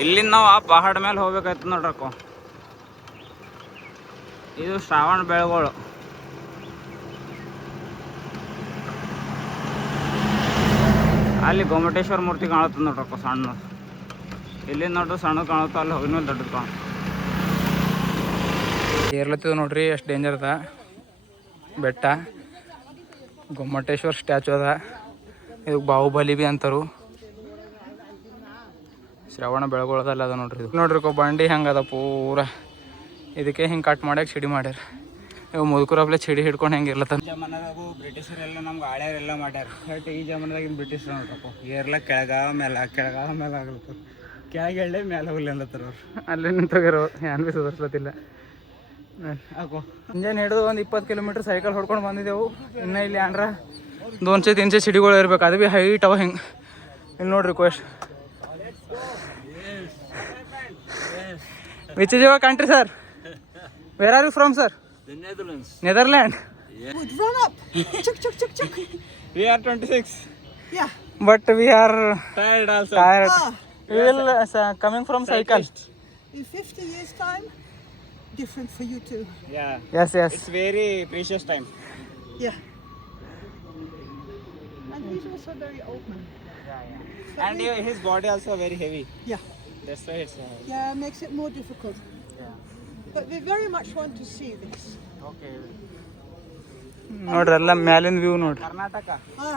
ಇಲ್ಲಿಂದ ನಾವು ಆ ಪಹಾಡ ಮೇಲೆ ಹೋಗ್ಬೇಕಾಯ್ತು ನೋಡ್ರಕ್ಕ. ಇದು ಶ್ರಾವಣ ಬೆಳಗೊಳ. ಅಲ್ಲಿ ಗೊಮ್ಮಟೇಶ್ವರ ಮೂರ್ತಿ ಕಾಣುತ್ತೆ ನೋಡ್ರಕ್ಕ ಸಣ್ಣ. ಇಲ್ಲಿಂದ ನೋಡ್ರಿ ಸಣ್ಣ ಕಾಣುತ್ತೆ, ಅಲ್ಲಿ ಹೋಗಿನ ಮೇಲೆ ದೊಡ್ಡದು ಕಾಣುತ್ತೆ. ಏರ್ಲತ್ತದ ನೋಡ್ರಿ, ಎಷ್ಟು ಡೇಂಜರ್ ಅದ ಬೆಟ್ಟ. ಗೊಮ್ಮಟೇಶ್ವರ ಸ್ಟ್ಯಾಚು ಅದ. ಇದು ಬಾಹುಬಲಿ ಬಿ ಅಂತಾರು. ಶ್ರವಣ ಬೆಳಗೊಳದಲ್ಲಿ ಅದ ನೋಡ್ರಿ. ಇದು ನೋಡ್ರಿ ಬಂಡಿ ಹೆಂಗದ ಪೂರ. ಇದಕ್ಕೆ ಹಿಂಗೆ ಕಟ್ ಮಾಡ್ಯಾಕ ಚಿಡಿ ಮಾಡ್ಯಾರ. ಇವು ಮುದುಕರಪ್ಲೆ ಚಿಡಿ ಹಿಡ್ಕೊಂಡು ಹೆಂಗೆ ಇರ್ಲತ್ತ. ಜಮಾನದಾಗೂ ಬ್ರಿಟಿಷರೆಲ್ಲ ನಮ್ಗೆ ಆಳ್ಯಾರೆಲ್ಲ ಮಾಡ್ಯಾರ. ಬಟ್ ಈ ಜಮಾನದಾಗ ಬ್ರಿಟಿಷರು ನೋಡ್ರಪ್ಪ ಏರ್ಲ ಕೆಳಗಾವ ಮೇಲೆ ಆಗ್ಲತ್ತ. ಕೆಳಗೆ ಎಳ್ಳೆ ಮೇಲೆ ಹೋಗ್ಲಿ ಅನ್ಲತ್ತಾರ ಅವ್ರು. ಅಲ್ಲೇ ನಿಂತೋಗ್ಯಾರ, ಏನ್ ಬಿ ಸುಧಾರಿಸ್ಲತ್ತಿಲ್ಲ. ಹಾಕು ಇಂಜನ್ ಹಿಡಿದು ಒಂದು 20 ಕಿಲೋಮೀಟ್ರ್ ಸೈಕಲ್ ಹೊಡ್ಕೊಂಡು ಬಂದಿದ್ದೆವು. ಇನ್ನು ಇಲ್ಲಿ ಏನ್ರ 200-300 ಚಿಡಿಗಳು ಇರ್ಬೇಕು. ಅದು ಭೀ ಹೈಟ್ ಅವ ಹಿಂಗೆ. ಇಲ್ಲಿ ನೋಡ್ರಿ quest. Which is your country sir? Where are you from sir? The Netherlands. Netherlands? Yeah. Run up! Chuk, chuk, chuk, chuk. We are 26. Yeah. But we are Tired also. tired. Ah, We will coming from cycle. in 50 years' time, different for you too. Yeah. Yes, yes. It's very precious time. Yeah. And he's also very open. And his body also very heavy. Yeah. That's why it's. Yeah, makes it more difficult. Yeah. But we very much want to see this. Okay. ನೋಡ್ರಿ ಎಲ್ಲ ಮ್ಯಾಲಿನ view ನೋಡ್ರಿ. Karnataka.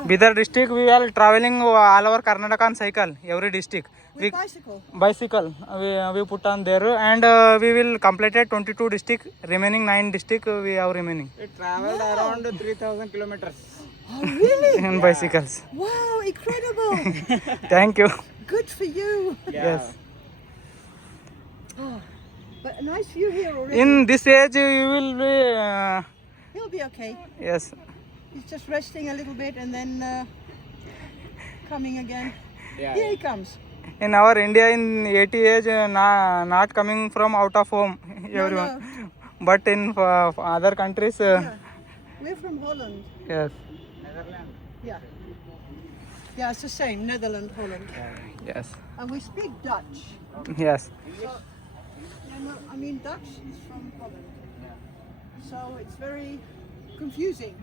Bidar district we are traveling all over Karnataka on cycle. Every district. With bicycle. Bicycle we put on there and we will complete 22 district. Remaining 9 district we have remaining. We traveled around 3,000 kilometers. Oh, really? In bicycles. Wow, incredible. Thank you. Good for you. Yeah. Yes. Oh, but a nice view here already. In this age you will be He'll be okay. yes. He's just resting a little bit and then coming again. Yeah. Here he comes. In our India in 80 age not coming from out of home everyone. No. But in other countries Yeah. We're from Holland. yes. Netherlands. Yeah. Yeah, it's the same. Netherlands, Holland. Yes. And we speak Dutch. Yes. Yeah, no, I mean Dutch is from Holland. So it's very confusing.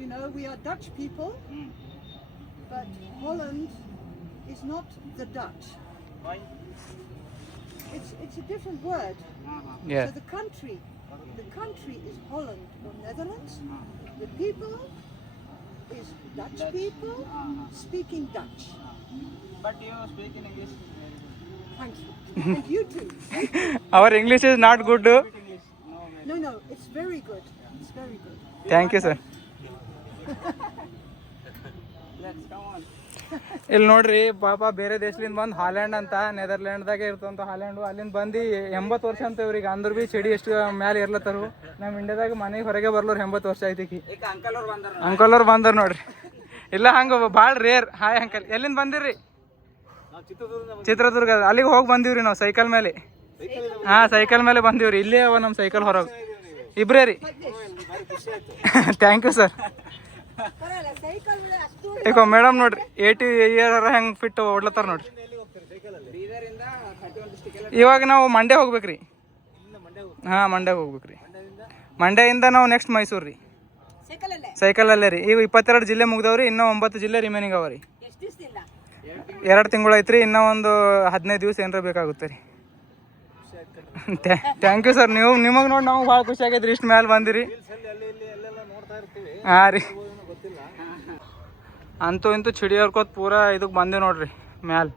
You know, we are Dutch people, but Holland is not the Dutch. Why? It's a different word. Yes. So the country is Holland or Netherlands. The people is Dutch people speaking Dutch. But you speak in English. Thank you. And you too. Our English is not good. English. No. No, it's very good. It's very good. Thank you sir. Let's come on. ಇಲ್ಲಿ ನೋಡ್ರಿ ಪಾಪ ಬೇರೆ ದೇಶದಿಂದ ಬಂದು Holland ಅಂತ ನೆದರ್ಲ್ಯಾಂಡ್ದಾಗೆ ಇರ್ತಂತ ಹಾಲ್ಯಾಂಡು ಅಲ್ಲಿಂದ ಬಂದು 80 ವರ್ಷ ಅಂತ ಇವ್ರಿಗೆ ಅಂದ್ರ ಭೀ ಚಡಿ ಎಷ್ಟು ಮ್ಯಾಲೆ ಇರ್ಲತ್ತಾರು. ನಮ್ಮ ಇಂಡಿಯಾದಾಗ ಮನೆಗೆ ಹೊರಗೆ ಬರ್ಲವ್ರು 80 ವರ್ಷ ಆಯ್ತಿಕಿ. ಈಗ ಅಂಕಲ್ ಅವ್ರು ಬಂದಾರ. ಅಂಕಲ್ ಅವ್ರು ಬಂದಾರ ನೋಡ್ರಿ. ಇಲ್ಲ ಹಂಗೆ ಭಾಳ ರೇರ್. ಹಾಯ್ ಅಂಕಲ್, ಎಲ್ಲಿಂದ ಬಂದಿರ್ರಿ? ನಾವು ಚಿತ್ರದುರ್ಗದಿಂದ ಚಿತ್ರದುರ್ಗ. ಅಲ್ಲಿಗೆ ಹೋಗಿ ಬಂದೀವ್ರಿ ನಾವು ಸೈಕಲ್ ಮೇಲೆ. ಹಾಂ ಸೈಕಲ್ ಮೇಲೆ ಬಂದೀವ್ರಿ. ಇಲ್ಲೇ ಅವ ನಮ್ಮ ಸೈಕಲ್ ಹೊರಗೆ ಇಬ್ರೇ ರೀ. Thank you sir. ಈಗ ಮೇಡಮ್ ನೋಡ್ರಿ 80 ಇಯರ್ ಹೆಂಗೆ ಫಿಟ್ ಓಡ್ಲತ್ತಾರ ನೋಡ್ರಿ. ಬೀದರಿಂದ 31 ಡಿಸ್ಟ್ರಿಕ್ಟ್. ಇವಾಗ ನಾವು ಮಂಡ್ಯ ಹೋಗ್ಬೇಕ್ರಿ. ಹಾಂ ಮಂಡ್ಯಗೆ ಹೋಗ್ಬೇಕ್ರಿ. ಮಂಡ್ಯದಿಂದ ನಾವು ನೆಕ್ಸ್ಟ್ ಮೈಸೂರು ರೀ. ಸೈಕಲಲ್ಲೇ ರೀ. ಈಗ 22 ಜಿಲ್ಲೆ ಮುಗ್ದವ್ರಿ. ಇನ್ನೂ 9 ಜಿಲ್ಲೆ ರಿಮೈನಿಂಗ್ ಅವ ರೀ. 2 ತಿಂಗಳು ಐತ್ರಿ. ಇನ್ನೂ ಒಂದು 15 ದಿವಸ ಏನಾರ ಬೇಕಾಗುತ್ತೆ ರೀ. Thank you sir. ನಿಮಗೆ ನೋಡಿ ನಮಗೆ ಭಾಳ ಖುಷಿ ಆಗೈತ್ರಿ. ಇಷ್ಟು ಮ್ಯಾಲೆ ಬಂದಿರಿ. ಹಾಂ ರೀ. ಅಂತೂ ಇಂತೂ ಚಿಡಿ ಹರ್ಕೋತ ಪೂರ ಇದಕ್ಕೆ ಬಂದೆ ನೋಡ್ರಿ ಮ್ಯಾಲೆ.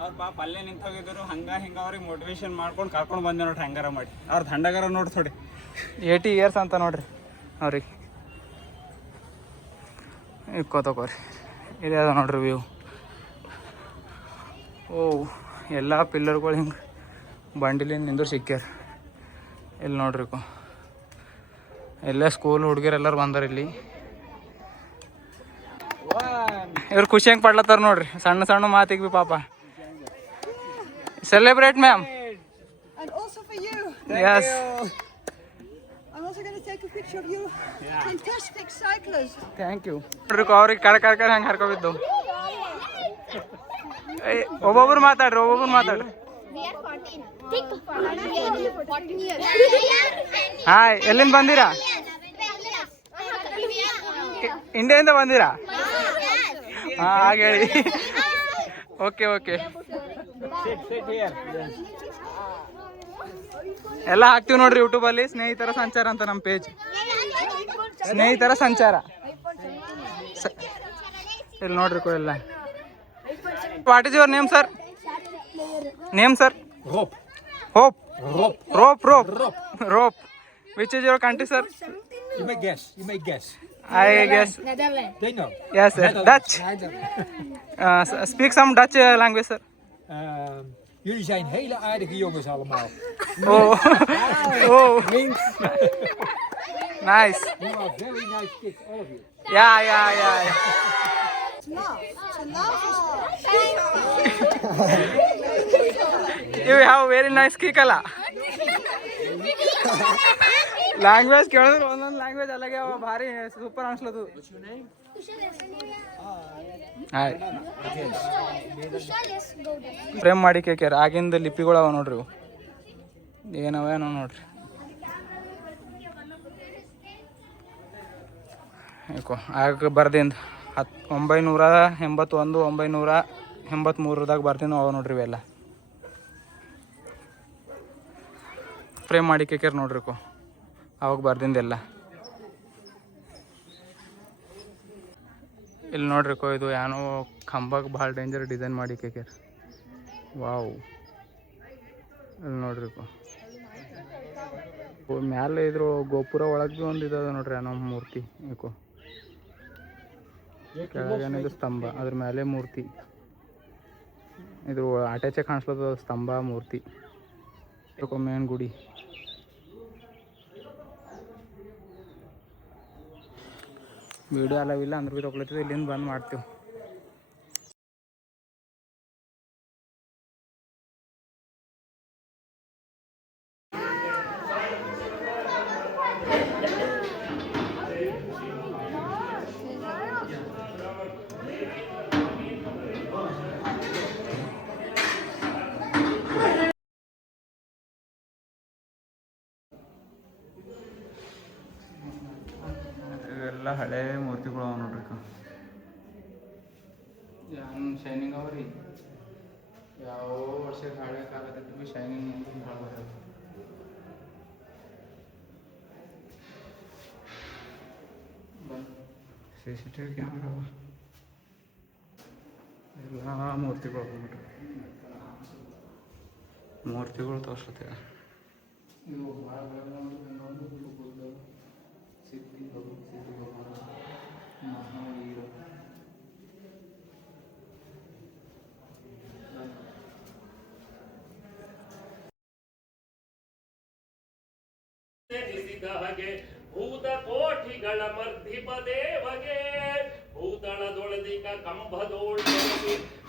ಅವ್ರು ಪಾಪ ಅಲ್ಲೇ ನಿಂತು ಹೋಗಿದ್ರು. ಹಿಂಗ ಅವ್ರಿಗೆ ಮೋಟಿವೇಶನ್ ಮಾಡ್ಕೊಂಡು ಕರ್ಕೊಂಡು ಬಂದೆ ನೋಡ್ರಿ. ಹಂಗಾರ ಮಾಡಿ ಅವ್ರ ದಂಡಗಾರ ನೋಡ್ರಿ ಥೋಡಿ 80 ಇಯರ್ಸ್ ಅಂತ ನೋಡ್ರಿ ಅವ್ರಿಗೆ. ಇಕ್ಕೋತಕೋರಿ ಇದೆ ಅದ ನೋಡ್ರಿ ವ್ಯೂ. ಓ ಎಲ್ಲ ಪಿಲ್ಲರ್ಗಳು ಹಿಂಗೆ ಬಂಡಿಲಿಂದ ನಿಂದ್ರು ಸಿಕ್ಕ್ಯಾರ. ಇಲ್ಲಿ ನೋಡ್ರಿ ಎಲ್ಲ ಸ್ಕೂಲ್ ಹುಡುಗಿರು ಎಲ್ಲರೂ ಬಂದಾರ ಇಲ್ಲಿ. ಇವ್ರು ಖುಷಿ ಹೆಂಗೆ ಪಡ್ಲತ್ತಾರ ನೋಡ್ರಿ. ಸಣ್ಣ ಸಣ್ಣ ಮಾತಿಗೆ ಬಿ ಪಾಪ. Celebrate ma'am. And also for you. Yes. I'm also going to take a picture of you. Fantastic cyclist. Thank you. ನೋಡ್ರಿ ಅವ್ರಿಗೆ ಕರೆ ಹೆಂಗೆ ಹರ್ಕೊಬಿದ್ದು. ಒಬ್ಬೊಬ್ರು ಮಾತಾಡ್ರಿ We are 14. Thick. 14 years. Hi, ಎಲ್ಲಿಂದ ಬಂದಿರಾ? ಇಂಡಿಯಾದಿಂದ ಬಂದಿರಾ? ಹಾಂ, ಹಾಗೆ ಹೇಳಿ. ಓಕೆ ಎಲ್ಲ ಹಾಕ್ತೀವಿ ನೋಡ್ರಿ ಯೂಟ್ಯೂಬಲ್ಲಿ. ಸ್ನೇಹಿತರ ಸಂಚಾರ ಅಂತ ನಮ್ಮ ಪೇಜ್. ಸ್ನೇಹಿತರ ಸಂಚಾರ ಇಲ್ಲಿ ನೋಡ್ರಿ ಎಲ್ಲ. What is your name sir? Rope. Which is your country, sir? You may guess. I guess. Netherlands. They know. Yes, sir. Dutch. Speak some Dutch language, sir. Jullie zijn hele aardige jongens allemaal. Oh. Nice. You are very nice kids, all of you. Yeah. To laugh is You have very nice kick ಅಲ್ಲ. Language ಕೇಳಿದ್ರೆ ಒಂದೊಂದು language ಅಲ್ಲಗೆ ಭಾರಿ super ಅನ್ಸ್ಲದು. Frame ಮಾಡಿ ಕೇಕ್ಯಾರ. ಆಗಿಂದ ಲಿಪಿಗಳು ಅವ ನೋಡ್ರಿ, ಏನವೇನೋ ನೋಡ್ರಿ. ಆಗ ಬರ್ದಿಂದ 1981 1983ದಾಗ ಬರ್ತೀನಿ ಅವ ನೋಡ್ರಿ ಇವೆಲ್ಲ ಫ್ರೇಮ್ ಮಾಡಿ ಕೇಕ್ಯಾರ ನೋಡ್ರಿ. ಅವಾಗ ಬರ್ದಿಂದೆಲ್ಲ ಇಲ್ಲಿ ನೋಡ್ರಿ. ಇದು ಏನೋ ಕಂಬಕ್ಕೆ ಭಾಳ ಡೇಂಜರ್ ಡಿಸೈನ್ ಮಾಡಿ ಕೇಕ್ಯಾರ. ವಾವ್, ಇಲ್ಲಿ ನೋಡ್ರಿ. ಮ್ಯಾಲೆ ಇದ್ರ ಗೋಪುರ ಒಳಗೆ ಭೀ ಒಂದು ಇದ ನೋಡ್ರಿ ಏನೋ ಮೂರ್ತಿ. ಕೆಳಗೇನಿದು ಸ್ತಂಭ, ಅದ್ರ ಮೇಲೆ ಮೂರ್ತಿ. ಇದು ಅಟ್ಯಾಚೆ ಕಾಣಿಸ್ಲದ ಸ್ತಂಭ ಮೂರ್ತಿ. ಮೇನ್ ಗುಡಿ. ವಿಡಿಯೋ ಅಲ್ಲವಿಲ್ಲ ಅಂದ್ರೆ ಭೀ ತೊಗೊಳತ್ತಿದೆ. ಇಲ್ಲಿಂದ ಬಂದ್ ಮಾಡ್ತೀವಿ. ಇವೆಲ್ಲ ಹಳೆ ಮೂರ್ತಿಗಳು ಅವ ನೋಡ್ರಿ. ಶೈನಿಂಗ್ ಅವ ರೀ. ಯಾವ ವರ್ಷಕ್ಕೆ ಹಳೆ ಕಾಲದಲ್ಲಿ ಭೀ ಶೈನಿಂಗ್ ಭಾಳ ಬರೋದು. CCTV ಕ್ಯಾಮ್ರಾ ಎಲ್ಲ ಮೂರ್ತಿಗಳು ಹೋಗ್ಬಿಟ್ರು. ಮೂರ್ತಿಗಳು ತೋರಿಸ್ತೀವಿ. ಇವು ಭಾಳ ಸಿದ್ಧಿ ಭಗವಾನ ಮಹಾವೀರ. ಭೂತ ಕೋಟಿಗಳ ಮರ್ಧಿಪ ದೇವಗೆ ಭೂತಳದೊಳದಿಕ ಕಂಬದೋಳ್ಳಿ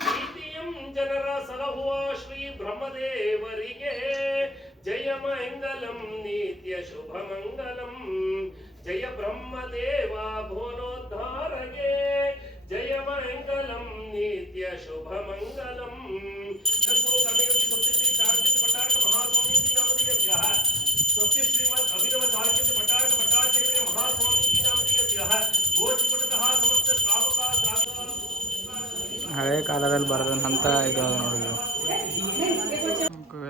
ಪ್ರೀತಿಯಂ ಜನರ ಸಲಹುವ ಶ್ರೀ ಬ್ರಹ್ಮದೇವರಿಗೆ ಜಯ ಮಂಗಲಂ ನಿತ್ಯ ಶುಭ ಮಂಗಲಂ. ಜಯ ಬ್ರಹ್ಮದೇವ ಭುವನೋದ್ಧಾರಗೆ ಜಯ ಮಂಗಲಂ ನಿತ್ಯ ಶುಭ ಮಂಗಲಂ. ಗುರು ಕವಿಯೋಗಿ ಸ್ವಸ್ತಿ ಚಾರುಕಿತ ಪಟ್ಟಾರಕ ಮಹಾಸ್ವಾಮೀಜಿ ನಾಮಧೇಯಸ್ಯಃ. ಸ್ವಸ್ತಿ ಶ್ರೀಮದ್ ಅಭಿನವ ಚಾರುಕಿತ ಪಟ್ಟಾರಕ ಪಟ್ಟಾಚಾರ್ಯ ಮಹಾಸ್ವಾಮೀಜಿ ನಾಮಧೇಯಸ್ಯಃ. ಗೋಚಿಕಟತಃ ಸಮಸ್ತ ಶ್ರಾವಕ ಹಳೆ ಕಾಲದಲ್ಲಿ ಬರೋದಂತ ಇದು ನೋಡಿ.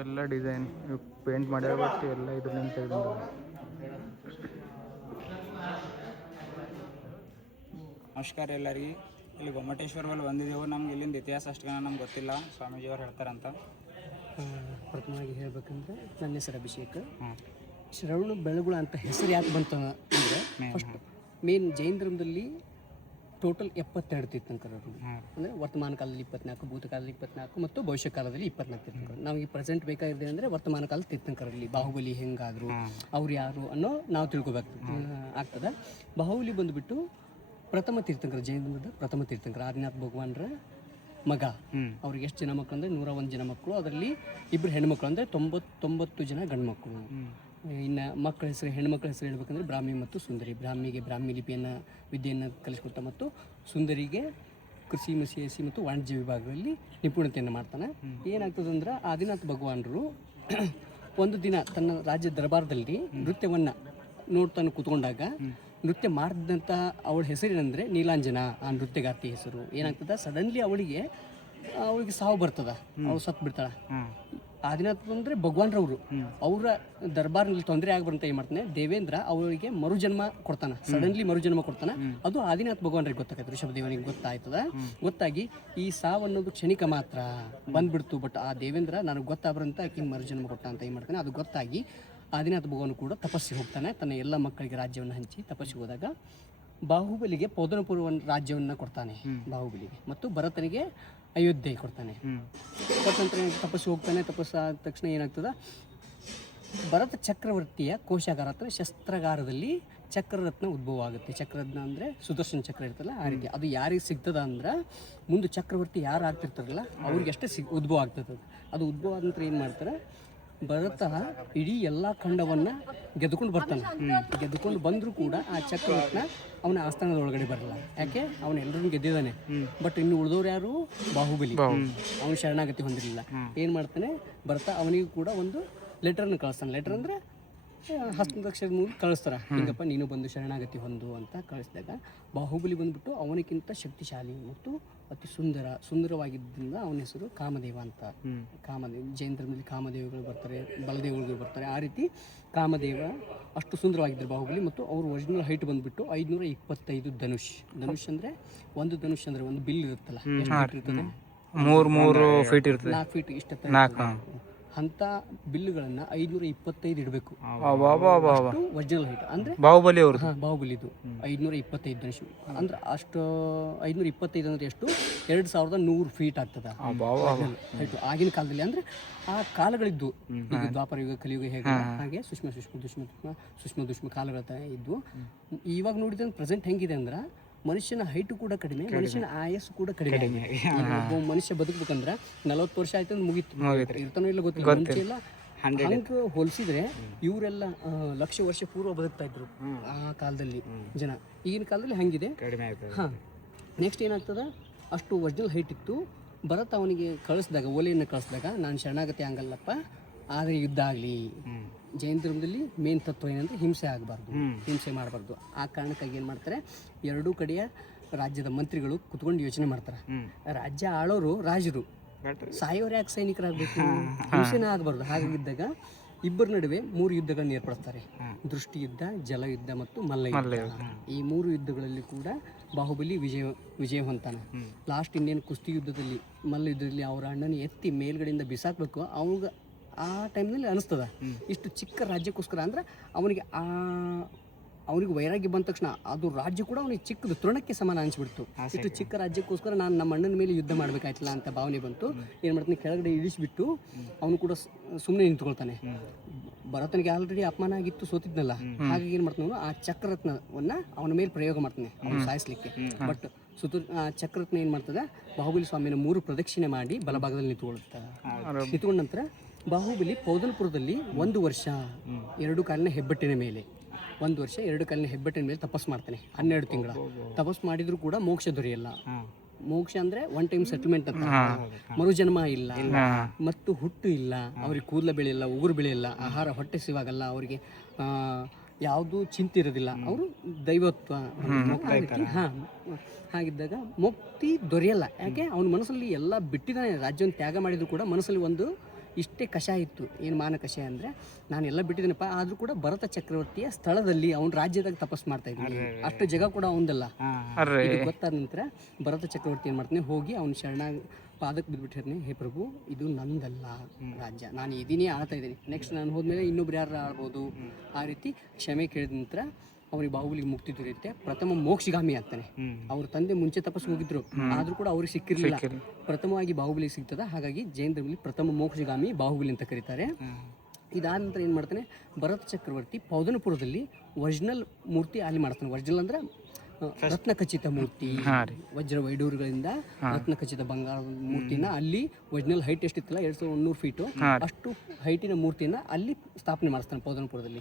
ಎಲ್ಲ ಡಿಸೈನ್ ಪೇಂಟ್ ಮಾಡ್ಯಾರ. ಬಟ್ ಎಲ್ಲ ಇದ್ರಿಂದ ತೆಗೆದು ನಮಸ್ಕಾರ ಎಲ್ಲರಿಗೆ. ಇಲ್ಲಿ ಗೊಮ್ಮಟೇಶ್ವರದಲ್ಲಿ ಬಂದಿದ್ದೆವು. ನಮ್ಗೆ ಇಲ್ಲಿಂದ ಇತಿಹಾಸ ಅಷ್ಟು ನಮ್ಗೆ ಗೊತ್ತಿಲ್ಲ. ಸ್ವಾಮೀಜಿಯವ್ರು ಹೇಳ್ತಾರಂತ. ಪ್ರಥಮವಾಗಿ ಹೇಳ್ಬೇಕಂದ್ರೆ ನನ್ನ ಹೆಸರು ಅಭಿಷೇಕ್. ಶ್ರವಣ ಬೆಳಗುಳ ಅಂತ ಹೆಸರು ಯಾಕೆ ಬಂತು ಅಂದರೆ ಫಸ್ಟ್ ಮೇನ್ ಜೈನ ಧರ್ಮದಲ್ಲಿ ಟೋಟಲ್ 72 ತೀರ್ಥಂಕರರು. ಅಂದರೆ ವರ್ತಮಾನ ಕಾಲದಲ್ಲಿ 24, ಭೂತ ಕಾಲದಲ್ಲಿ 24 ಮತ್ತು ಭವಿಷ್ಯ ಕಾಲದಲ್ಲಿ 24 ತೀರ್ಥಂಕರು. ನಮಗೆ ಪ್ರೆಸೆಂಟ್ ಬೇಕಾಗಿದೆ ಅಂದರೆ ವರ್ತಮಾನ ಕಾಲದ ತೀರ್ಥಂಕರಲ್ಲಿ ಬಾಹುಬಲಿ ಹೆಂಗಾದರು, ಅವ್ರು ಯಾರು ಅನ್ನೋ ನಾವು ತಿಳ್ಕೊಬೇಕು ಆಗ್ತದೆ. ಬಾಹುಬಲಿ ಬಂದುಬಿಟ್ಟು ಪ್ರಥಮ ತೀರ್ಥಂಕರ, ಜೈನ ಧರ್ಮದ ಪ್ರಥಮ ತೀರ್ಥಂಕರ, ಆದಿನಾಥ್ ಭಗವಾನ್ರ ಮಗ. ಅವ್ರಿಗೆ ಎಷ್ಟು ಜನ ಮಕ್ಕಳು ಅಂದರೆ 101 ಜನ ಮಕ್ಕಳು. ಅದರಲ್ಲಿ 2 ಹೆಣ್ಮಕ್ಳು ಅಂದರೆ 99 ಜನ ಗಂಡು ಮಕ್ಕಳು. ಇನ್ನು ಮಕ್ಕಳ ಹೆಸರು, ಹೆಣ್ಮಕ್ಳ ಹೆಸರು ಹೇಳ್ಬೇಕಂದ್ರೆ ಬ್ರಾಹ್ಮಿ ಮತ್ತು ಸುಂದರಿ. ಬ್ರಾಹ್ಮಿಗೆ ಬ್ರಾಹ್ಮಿ ಲಿಪಿಯನ್ನು ವಿದ್ಯೆಯನ್ನು ಕಲಿಸ್ಕೊಡ್ತಾ ಮತ್ತು ಸುಂದರಿಗೆ ಕೃಷಿ MSc ಮತ್ತು ವಾಣಿಜ್ಯ ವಿಭಾಗದಲ್ಲಿ ನಿಪುಣತೆಯನ್ನು ಮಾಡ್ತಾನೆ. ಏನಾಗ್ತದಂದ್ರೆ ಆದಿನಾಥ ಭಗವಾನರು ಒಂದು ದಿನ ತನ್ನ ರಾಜ್ಯ ದರ್ಬಾರದಲ್ಲಿ ನೃತ್ಯವನ್ನು ನೋಡ್ತಾನೆ ಕೂತ್ಕೊಂಡಾಗ ನೃತ್ಯ ಮಾಡಿದಂಥ ಅವಳ ಹೆಸರೇನೆಂದರೆ ನೀಲಾಂಜನ. ಆ ನೃತ್ಯಗಾರ್ತಿ ಹೆಸರು ಏನಾಗ್ತದೆ, ಸಡನ್ಲಿ ಅವಳಿಗೆ ಸಾವು ಬರ್ತದ, ಅವಳು ಸತ್ತು ಬಿಡ್ತಾಳೆ. ಆದಿನಾಥ ಅಂದರೆ ಭಗವಾನ್ರವರು, ಅವರ ದರ್ಬಾರ್ನಲ್ಲಿ ತೊಂದರೆ ಆಗ್ಬಂತ ಏನು ಮಾಡ್ತಾನೆ ದೇವೇಂದ್ರ ಅವರಿಗೆ ಮರುಜನ್ಮ ಕೊಡ್ತಾನೆ, ಸಡನ್ಲಿ ಮರುಜನ್ಮ ಕೊಡ್ತಾನೆ. ಅದು ಆದಿನಾಥ ಭಗವಾನ್ರಿಗೆ ಗೊತ್ತಾಗತ್ತೆ, ಋಷಭದೇವನಿಗೆ ಗೊತ್ತಾಯ್ತದ. ಗೊತ್ತಾಗಿ ಈ ಸಾವು ಅನ್ನೋದು ಕ್ಷಣಿಕ ಮಾತ್ರ ಬಂದ್ಬಿಡ್ತು, ಬಟ್ ಆ ದೇವೇಂದ್ರ ನನಗೆ ಗೊತ್ತಾಗ್ರಂತ ಆಕೆ ಮರುಜನ್ಮ ಕೊಟ್ಟ ಅಂತ ಏನು ಮಾಡ್ತಾನೆ. ಅದು ಗೊತ್ತಾಗಿ ಆದಿನಾಥ ಭಗವಾನ್ ಕೂಡ ತಪಸ್ಸಿಗೆ ಹೋಗ್ತಾನೆ, ತನ್ನ ಎಲ್ಲ ಮಕ್ಕಳಿಗೆ ರಾಜ್ಯವನ್ನು ಹಂಚಿ ತಪಸ್ಸಿಗೆ ಹೋದಾಗ ಬಾಹುಬಲಿಗೆ ಪೌದನಪುರ ರಾಜ್ಯವನ್ನು ಕೊಡ್ತಾನೆ ಬಾಹುಬಲಿಗೆ, ಮತ್ತು ಭರತನಿಗೆ ಅಯೋಧ್ಯೆ ಕೊಡ್ತಾನೆ. ಕೊಟ್ಟ ನಂತರ ತಪಸ್ಸು ಹೋಗ್ತಾನೆ. ತಪಸ್ಸು ಆದ ತಕ್ಷಣ ಏನಾಗ್ತದೆ, ಭರತ ಚಕ್ರವರ್ತಿಯ ಕೋಶಾಗಾರ ಅಥವಾ ಶಸ್ತ್ರಾಗಾರದಲ್ಲಿ ಚಕ್ರರತ್ನ ಉದ್ಭವ ಆಗುತ್ತೆ. ಚಕ್ರರತ್ನ ಅಂದರೆ ಸುದರ್ಶನ ಚಕ್ರ ಇರ್ತಲ್ಲ, ಆ ರೀತಿ ಅದು ಯಾರಿಗೆ ಸಿಗ್ತದ ಅಂದ್ರೆ ಮುಂದೆ ಚಕ್ರವರ್ತಿ ಯಾರು ಆಗ್ತಿರ್ತಾರಲ್ಲ ಅವ್ರಿಗಷ್ಟೇ ಉದ್ಭವ ಆಗ್ತದೆ. ಅದು ಉದ್ಭವ ಆದ ನಂತರ ಏನು ಮಾಡ್ತಾರೆ, ಭರತ ಇಡೀ ಎಲ್ಲ ಖಂಡವನ್ನು ಗೆದ್ದುಕೊಂಡು ಬರ್ತಾನೆ. ಗೆದ್ದುಕೊಂಡು ಬಂದರೂ ಕೂಡ ಆ ಚಕ್ರವರ್ತಿನ ಅವನ ಆಸ್ಥಾನದ ಒಳಗಡೆ ಬರಲ್ಲ. ಯಾಕೆ, ಅವನು ಎಲ್ಲರನ್ನು ಗೆದ್ದಿದ್ದಾನೆ. ಬಟ್ ಇನ್ನು ಉಳಿದವ್ರು ಯಾರು, ಬಾಹುಬಲಿ, ಅವನು ಶರಣಾಗತಿ ಹೊಂದಿರಲಿಲ್ಲ. ಏನು ಮಾಡ್ತಾನೆ ಭರತ, ಅವನಿಗೂ ಕೂಡ ಒಂದು ಲೆಟರ್ನ ಕಳಿಸ್ತಾನೆ. ಲೆಟರ್ ಅಂದರೆ ಹಸ್ತಕ್ಷರದ ಮೂಲಕ ಕಳಿಸ್ತಾರೆ, ಹಿಂಗಪ್ಪ ನೀನು ಬಂದು ಶರಣಾಗತಿ ಹೊಂದು ಅಂತ ಕಳಿಸಿದಾಗ ಬಾಹುಬಲಿ ಬಂದುಬಿಟ್ಟು ಅವನಿಗಿಂತ ಶಕ್ತಿಶಾಲಿ ಮತ್ತು ಅತಿ ಸುಂದರವಾಗಿದ್ದರಿಂದ ಅವನ ಹೆಸರು ಕಾಮದೇವ ಅಂತ. ಕಾಮದೇವ, ಜೈನ ಧರ್ಮದಲ್ಲಿ ಕಾಮದೇವಗಳು ಬರ್ತಾರೆ, ಬಲದೇವಗಳು ಬರ್ತಾರೆ. ಆ ರೀತಿ ಕಾಮದೇವ ಅಷ್ಟು ಸುಂದರವಾಗಿದ್ದರು ಬಾಹುಬಲಿ. ಮತ್ತು ಅವ್ರ ಒರಿಜಿನಲ್ ಹೈಟ್ ಬಂದುಬಿಟ್ಟು 525 ಧನುಷ್. ಧನುಷ್ ಅಂದರೆ ಒಂದು ಧನುಷ್ ಅಂದರೆ ಒಂದು ಬಿಲ್ ಇರುತ್ತಲ್ಲ, ಎಷ್ಟು ಫೀಟ್ ಇರ್ತದೆ, 3 ಫೀಟ್ ಇರ್ತದೆ, 4 ಫೀಟ್ ಇಷ್ಟ ಅಂಥ ಬಿಲ್ಲುಗಳನ್ನು 525 ಇಡಬೇಕು. ಒರಿಜಿನಲ್ ಹೈಟ್ ಅಂದರೆ ಬಾಹುಬಲಿ ಅವರು, ಬಾಹುಬಲಿದು 525 ಧನುಷು ಅಂದ್ರೆ ಅಷ್ಟು. 525 ಅಂದರೆ ಎಷ್ಟು, 2100 ಫೀಟ್ ಆಗ್ತದೆ ಹೈಟು ಆಗಿನ ಕಾಲದಲ್ಲಿ. ಅಂದರೆ ಆ ಕಾಲಗಳಿದ್ದು, ಈಗ ದ್ವಾಪರ ಯುಗ ಕಲಿಯುಗ ಹೇಗೆ ಹಾಗೆ ಸೂಕ್ಷ್ಮ ಕಾಲಗಳ ಇದ್ದು. ಇವಾಗ ನೋಡಿದ್ರೆ ಪ್ರೆಸೆಂಟ್ ಹೆಂಗಿದೆ ಅಂದ್ರೆ ಮನುಷ್ಯನ ಹೈಟು ಕೂಡ ಕಡಿಮೆ, ಮನುಷ್ಯನ ಆಯಸ್ಸು ಕೂಡ ಕಡಿಮೆ. ಒಬ್ಬ ಮನುಷ್ಯ ಬದುಕಬೇಕಂದ್ರೆ 40 ವರ್ಷ ಆಯ್ತು ಅಂದ್ರೆ ಮುಗೀತು, ಇರ್ತಾನೋ ಇಲ್ಲ ಗೊತ್ತಿಲ್ಲ. ಮುಂಚೆ ಎಲ್ಲ ಹಂಗೆ ಹೋಲಿಸಿದ್ರೆ ಇವರೆಲ್ಲ ಲಕ್ಷ ವರ್ಷ ಪೂರ್ವ ಬದುಕ್ತಾ ಇದ್ರು ಆ ಕಾಲದಲ್ಲಿ ಜನ. ಈಗಿನ ಕಾಲದಲ್ಲಿ ಹಂಗಿದೆ. ಹಾಂ, ನೆಕ್ಸ್ಟ್ ಏನಾಗ್ತದೆ, ಅಷ್ಟು ಒರಿಜಿನಲ್ ಹೈಟ್ ಇತ್ತು. ಭರತ ಅವನಿಗೆ ಕಳಿಸಿದಾಗ, ಓಲೆಯನ್ನು ಕಳಿಸಿದಾಗ, ನಾನು ಶರಣಾಗತಿ ಆಗಲ್ಲಪ್ಪ, ಆದರೆ ಯುದ್ಧ ಆಗಲಿ. ಜೈನ ಧರ್ಮದಲ್ಲಿ ಮೇನ್ ತತ್ವ ಏನಂದರೆ ಹಿಂಸೆ ಆಗಬಾರ್ದು, ಹಿಂಸೆ ಮಾಡಬಾರ್ದು. ಆ ಕಾರಣಕ್ಕಾಗಿ ಏನು ಮಾಡ್ತಾರೆ, ಎರಡೂ ಕಡೆಯ ರಾಜ್ಯದ ಮಂತ್ರಿಗಳು ಕುತ್ಕೊಂಡು ಯೋಚನೆ ಮಾಡ್ತಾರೆ. ರಾಜ್ಯ ಆಳೋರು ರಾಜರು, ಸಾಯೋರು ಯಾಕೆ ಸೈನಿಕರಾಗಬೇಕು, ಹಿಂಸೆನೇ ಆಗಬಾರ್ದು. ಹಾಗಾಗಿದ್ದಾಗ ಇಬ್ಬರ ನಡುವೆ 3 ಯುದ್ಧಗಳನ್ನು ಏರ್ಪಡಿಸ್ತಾರೆ. ದೃಷ್ಟಿ ಯುದ್ಧ, ಜಲಯುದ್ಧ ಮತ್ತು ಮಲ್ಲಯುದ್ಧ. ಈ 3 ಯುದ್ಧಗಳಲ್ಲಿ ಕೂಡ ಬಾಹುಬಲಿ ವಿಜಯ ಹೊಂತಾನೆ. ಲಾಸ್ಟ್ ಇನ್ನೇನು ಕುಸ್ತಿ ಯುದ್ಧದಲ್ಲಿ, ಮಲ್ಲ ಯುದ್ಧದಲ್ಲಿ ಅವರ ಅಣ್ಣನ ಎತ್ತಿ ಮೇಲ್ಗಡೆಯಿಂದ ಬಿಸಾಕಬೇಕು. ಅವಾಗ ಆ ಟೈಮ್ನಲ್ಲಿ ಅನಿಸ್ತದ, ಇಷ್ಟು ಚಿಕ್ಕ ರಾಜ್ಯಕ್ಕೋಸ್ಕರ ಅಂದ್ರೆ ಅವನಿಗೆ ವೈರಾಗ್ಯ ಬಂದ ತಕ್ಷಣ ಅದು ರಾಜ್ಯ ಕೂಡ ಅವನಿಗೆ ಚಿಕ್ಕದು, ತೃಣಕ್ಕೆ ಸಮಾನ ಅನಿಸ್ಬಿಡ್ತು. ಇಷ್ಟು ಚಿಕ್ಕ ರಾಜ್ಯಕ್ಕೋಸ್ಕರ ನಾನು ನಮ್ಮ ಅಣ್ಣನ ಮೇಲೆ ಯುದ್ಧ ಮಾಡಬೇಕಾಯ್ತಲ್ಲ ಅಂತ ಭಾವನೆ ಬಂತು. ಏನು ಮಾಡ್ತಾನೆ, ಕೆಳಗಡೆ ಇಳಿಸ್ಬಿಟ್ಟು ಅವನು ಕೂಡ ಸುಮ್ಮನೆ ನಿಂತ್ಕೊಳ್ತಾನೆ. ಭರತನಿಗೆ ಆಲ್ರೆಡಿ ಅಪಮಾನ ಆಗಿತ್ತು, ಸೋತಿದ್ನಲ್ಲ. ಹಾಗಾಗಿ ಏನು ಮಾಡ್ತಾನೆ, ಆ ಚಕ್ರರತ್ನವನ್ನು ಅವನ ಮೇಲೆ ಪ್ರಯೋಗ ಮಾಡ್ತಾನೆ ಅವನು ಸಾಯಿಸ್ಲಿಕ್ಕೆ. ಬಟ್ ಚಕ್ರರತ್ನ ಏನು ಮಾಡ್ತದೆ, ಬಾಹುಬಲಿ ಸ್ವಾಮಿನ 3 ಪ್ರದಕ್ಷಿಣೆ ಮಾಡಿ ಬಲಭಾಗದಲ್ಲಿ ನಿಂತ್ಕೊಂಡ ನಂತರ ಬಾಹುಬಲಿ ಪೌದನಪುರದಲ್ಲಿ 1 ವರ್ಷ 2 ಕಾಲಿನ ಹೆಬ್ಬೆಟ್ಟಿನ ಮೇಲೆ 1 ವರ್ಷ 2 ಕಾಲಿನ ಹೆಬ್ಬೆಟ್ಟಿನ ಮೇಲೆ ತಪಸ್ಸು ಮಾಡ್ತಾನೆ. 12 ತಿಂಗಳ ತಪಸ್ಸು ಮಾಡಿದ್ರು ಕೂಡ ಮೋಕ್ಷ ದೊರೆಯಲ್ಲ. ಮೋಕ್ಷ ಅಂದರೆ ಒನ್ ಟೈಮ್ ಸೆಟಲ್ಮೆಂಟ್ ಅಂತ, ಮರುಜನ್ಮ ಇಲ್ಲ ಮತ್ತು ಹುಟ್ಟು ಇಲ್ಲ, ಅವ್ರಿಗೆ ಕೂದಲ ಬೆಳೆಯಲ್ಲ, ಉಗುರು ಬೆಳೆಯಲ್ಲ, ಆಹಾರ ಹೊಟ್ಟೆ ಸಿವಾಗಲ್ಲ, ಅವರಿಗೆ ಯಾವುದೂ ಚಿಂತೆ ಇರೋದಿಲ್ಲ, ಅವರು ದೈವತ್ವ. ಹಾಂ, ಹಾಗಿದ್ದಾಗ ಮುಕ್ತಿ ದೊರೆಯಲ್ಲ. ಯಾಕೆ, ಅವನ ಮನಸ್ಸಲ್ಲಿ ಎಲ್ಲ ಬಿಟ್ಟಿದ್ದಾನೆ. ರಾಜ್ಯವನ್ನು ತ್ಯಾಗ ಮಾಡಿದ್ರು ಕೂಡ ಮನಸ್ಸಲ್ಲಿ ಒಂದು ಇಷ್ಟೇ ಕಷಾಯ ಇತ್ತು. ಏನು ಮಾನ ಕಷಾಯ ಅಂದರೆ, ನಾನು ಎಲ್ಲ ಬಿಟ್ಟಿದ್ದೀನಪ್ಪ, ಆದರೂ ಕೂಡ ಭರತ ಚಕ್ರವರ್ತಿಯ ಸ್ಥಳದಲ್ಲಿ ಅವನ ರಾಜ್ಯದಾಗ ತಪಸ್ಸು ಮಾಡ್ತಾ ಇದ್ದೀನಿ, ಅಷ್ಟು ಜಾಗ ಕೂಡ ಅವನದಲ್ಲ. ಗೊತ್ತಾದ ನಂತರ ಭರತ ಚಕ್ರವರ್ತಿ ಏನು ಮಾಡ್ತಾನೆ, ಹೋಗಿ ಅವ್ನ ಪಾದಕ್ಕೆ ಬಿದ್ದುಬಿಟ್ಟಿರ್ತೀನಿ, ಹೇ ಪ್ರಭು, ಇದು ನಂದಲ್ಲ ರಾಜ್ಯ, ನಾನು ಇದನ್ನೇ ಆಳ್ತಾ ಇದ್ದೀನಿ, ನೆಕ್ಸ್ಟ್ ನಾನು ಹೋದ್ಮೇಲೆ ಇನ್ನೊಬ್ರು ಯಾರು ಆಳ್ಬೋದು. ಆ ರೀತಿ ಕ್ಷಮೆ ಕೇಳಿದ ನಂತರ ಅವ್ರಿಗೆ ಬಾಹುಬಲಿಗೆ ಮುಕ್ತಿ ದೊರೆಯುತ್ತೆ. ಪ್ರಥಮ ಮೋಕ್ಷಗಾಮಿ ಆಗ್ತಾನೆ. ಅವ್ರ ತಂದೆ ಮುಂಚೆ ತಪಸ್ಸು ಹೋಗಿದ್ರು, ಆದರೂ ಕೂಡ ಅವ್ರಿಗೆ ಸಿಕ್ಕಿರಲಿಲ್ಲ. ಪ್ರಥಮವಾಗಿ ಬಾಹುಬಲಿ ಸಿಗ್ತದ. ಹಾಗಾಗಿ ಜೈನ ಧರ್ಮದಲ್ಲಿ ಪ್ರಥಮ ಮೋಕ್ಷಗಾಮಿ ಬಾಹುಬಲಿ ಅಂತ ಕರೀತಾರೆ. ಇದಾದ ನಂತರ ಏನು ಮಾಡ್ತಾನೆ, ಭರತ ಚಕ್ರವರ್ತಿ ಪೌದನಪುರದಲ್ಲಿ ಒರಿಜಿನಲ್ ಮೂರ್ತಿ ಅಲ್ಲಿ ಮಾಡ್ತಾನೆ. ಒರಿಜಿನಲ್ ಅಂದರೆ ರತ್ನಖಚಿತ ಮೂರ್ತಿ, ವಜ್ರ ವೈಡೂರುಗಳಿಂದ ರತ್ನಖಚಿತ ಬಂಗಾರದ ಮೂರ್ತಿನ ಅಲ್ಲಿ ಒರಿಜಿನಲ್ ಹೈಟ್ ಎಷ್ಟಿತ್ತಲ್ಲ 2100 ಫೀಟು ಅಷ್ಟು ಹೈಟಿನ ಮೂರ್ತಿನ ಅಲ್ಲಿ ಸ್ಥಾಪನೆ ಮಾಡಿಸ್ತಾನೆ ಪೌದನಪುರದಲ್ಲಿ.